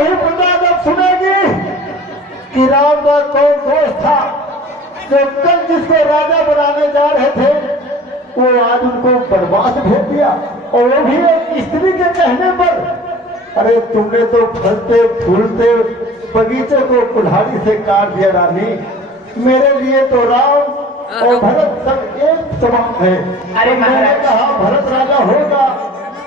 वही प्रजा जब सुनेगी कि राम का कौन दोस्त था जो कल जिसको राजा बनाने जा रहे थे वो आज उनको बनवास भेज दिया, और वो भी एक स्त्री के कहने पर। अरे तुमने तो फलते फूलते बगीचे को कुल्हाड़ी से काट दिया रानी। मेरे लिए तो राम और भरत सब एक समान है। अरे मैंने कहा भरत राजा होगा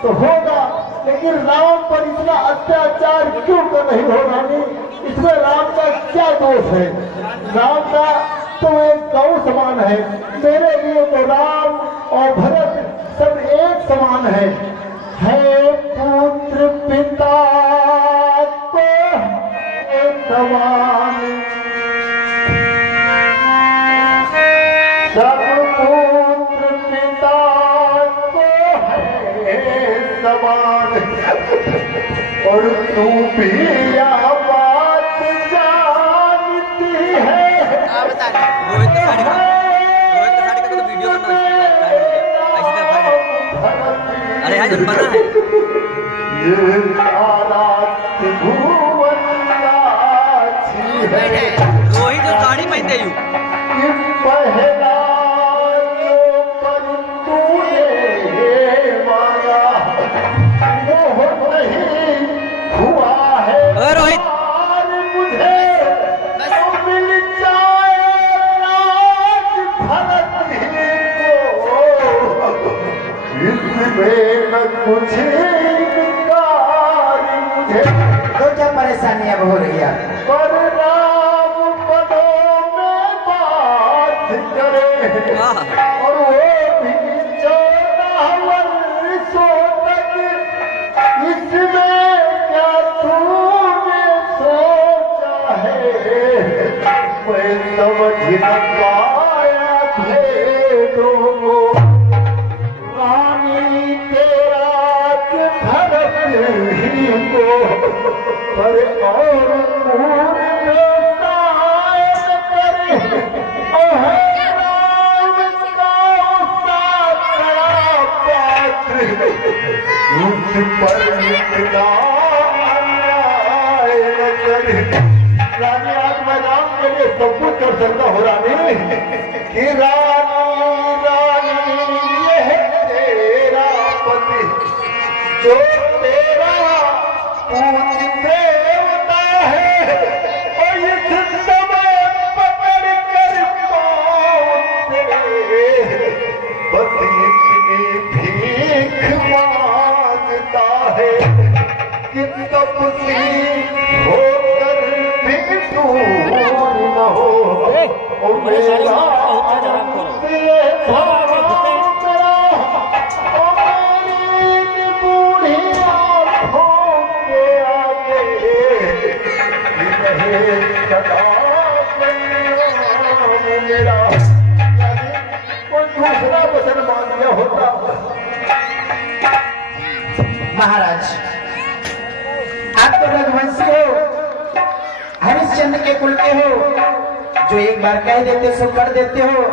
तो होगा, लेकिन राम पर इतना अत्याचार क्यों कर रही हो रानी? इसमें राम का क्या दोष है? राम का तो एक गौ समान है। मेरे लिए तो राम और भरत सब एक समान है पुत्र पिता को समान, सब पुत्र पिता को है समान। और तू भी यह बात जानती है। रोहित का साड़ी का तो वीडियो बनना ऐसी तरह अरे यार बना है ये तारा त्रिभुवन राजी है। रोहित जो साड़ी पहनते यू पहला जो पर तूने मांगा वो नहीं हुआ है। रोहित मुझे मिल जाए राज भरत ही को, इसमें न कुछ इनकार मुझे। तो क्या परेशानी अब हो रही है? पर राम पदों में बात करे और वो भी 14 वर्षों तक। इसमें क्या तूने सोचा है? मैं समझ न पाया भेदों को। रानी तेरा के भरत ही को, पर और मूर में शायद करे। राम का सारा पात्र मुझ पर इतना अन्याय न करे। रानी आज मैं राम के लिए सब कुछ कर सकता हूँ रानी, कि रानी रानी ये है तेरा पति जो तेरा पूज देवता है, और इस समय पकड़ कर पाँव तेरे बस इतनी भीख मांगता है कि तपसी होकर भी दूर न हो। और मेरा मेरा कोई दूसरा वचन मान लिया होता। महाराज आप तो रघुवंशी हो, हरिश्चंद्र के कुल के हो, जो एक बार कह देते सो कर देते हो।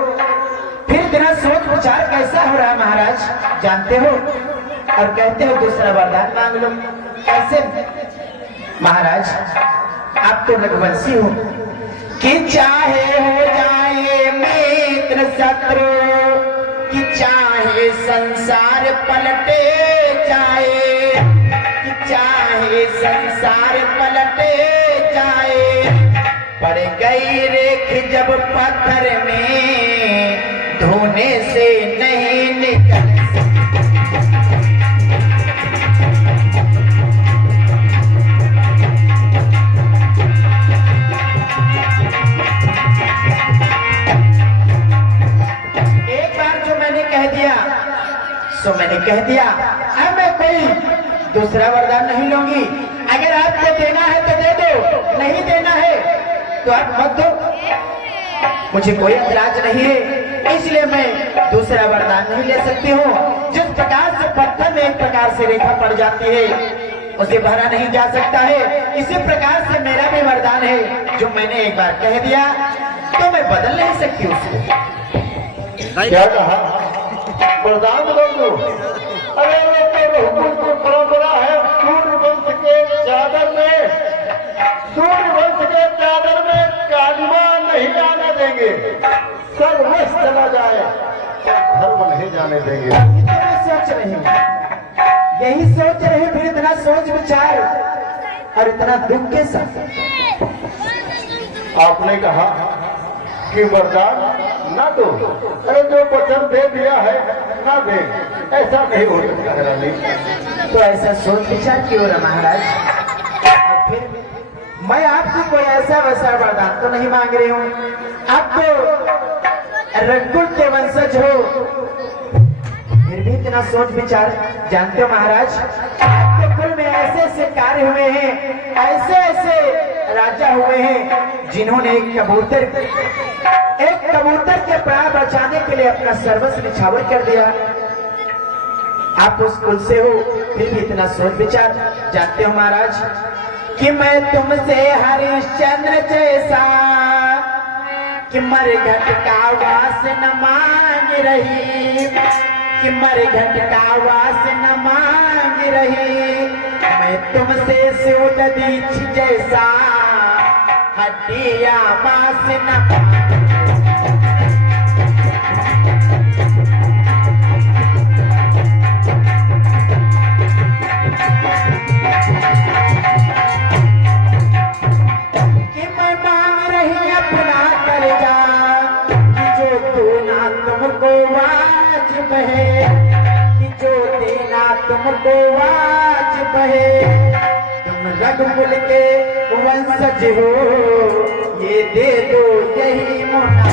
फिर इतना सोच विचार कैसा हो रहा महाराज जानते हो, और कहते हो दूसरा वरदान मांग लो। कैसे महाराज आप तो रघुवंशी हो कि चाहे हो जाए मित्र शत्रु, कि चाहे संसार पलटे जाए, कि चाहे संसार पलटे जाए, पड़ गई रेख जब पत्थर में धोने से नहीं निकल। तो मैंने कह दिया अब मैं कोई दूसरा वरदान नहीं लूंगी। अगर आपको देना है तो दे दो, नहीं देना है तो आप मत दो, मुझे कोई ऐतराज नहीं है। इसलिए मैं दूसरा वरदान नहीं ले सकती हूँ। जिस प्रकार से पत्थर में एक प्रकार से रेखा पड़ जाती है उसे भरा नहीं जा सकता है, इसी प्रकार से मेरा भी वरदान है जो मैंने एक बार कह दिया तो मैं बदल नहीं सकती उसको। क्या कहा? वरदान दो। अरे वो तो परंपरा है, सूर्य वंश के चादर में देंगे, सर्वस्व चला जाए, धर्म नहीं जाने देंगे। इतना सोच रहे हैं, यही सोच रहे हैं, फिर इतना सोच विचार और इतना दुख के साथ आपने कहा कि वरदान ना दो, अरे जो वचन दे दिया है ना दे, ऐसा नहीं हो सकता है रानी। तो ऐसा सोच विचार क्यों रहा महाराज? और फिर मैं आपको कोई ऐसा वैसा वरदान तो नहीं मांग रही हूँ। आप तो रघुकुल के वंशज हो, फिर भी इतना सोच विचार। जानते हो महाराज, आपके कुल में ऐसे ऐसे कार्य हुए हैं, ऐसे ऐसे राजा हुए हैं जिन्होंने एक कबूतर के प्राण बचाने के लिए अपना सर्वस्व निछावर कर दिया। आप उस कुल से हो, फिर भी इतना सोच विचार। जानते हो महाराज कि मैं तुमसे हरिश्चंद्र जैसा कि मरघट का वास न मांग रही, कि मरघट का वास न मांग रही। मैं तुमसे शिवदीछ जैसा हड्डियां मांस न तुमको वाजिब है। तुम रघुकुल के वंशज हो, ये दे दो यही मुनाफा।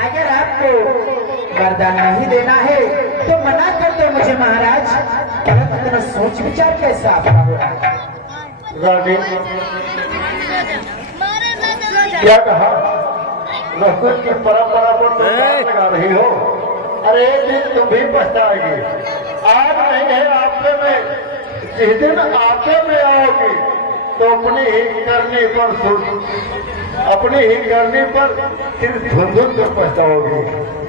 अगर आपको वरदान नहीं देना है तो मना कर दो मुझे महाराज। इतना सोच विचार कैसा आपका हो रहा है? रानी क्या कहा, रसूल की परंपरा पर तुम बात लगा रही हो। अरे एक दिन तुम भी पछताओगी। आज नहीं है आपके में, जिस दिन आपके में आओगी तो अपनी ही करनी पर सिर्फ धुंधुन कर पछताओगी।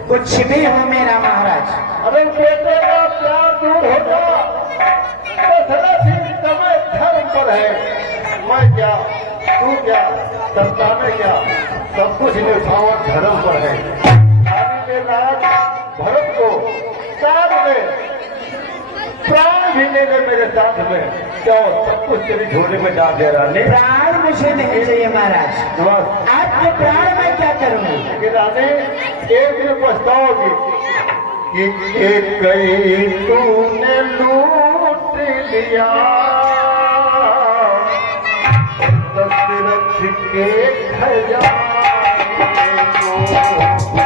कुछ भी हो मेरा महाराज, अरे बेटे का प्यार दूर होगा, समय धर्म पर है। मैं क्या, तू क्या, संतान क्या, सब कुछ निभावन धर्म पर है। आदि के राज भरत को साथ में प्राण भी ले ले मेरे साथ में, क्या सब कुछ तेरी झोले में डाल दे रानी। प्राण मुझे नहीं चाहिए महाराज, आपके प्राण मैं क्या करूंगी? लेकिन रानी एक दिन पछताओगी कि एक गई तूने लूट लिया, दशरथ के खजाने को।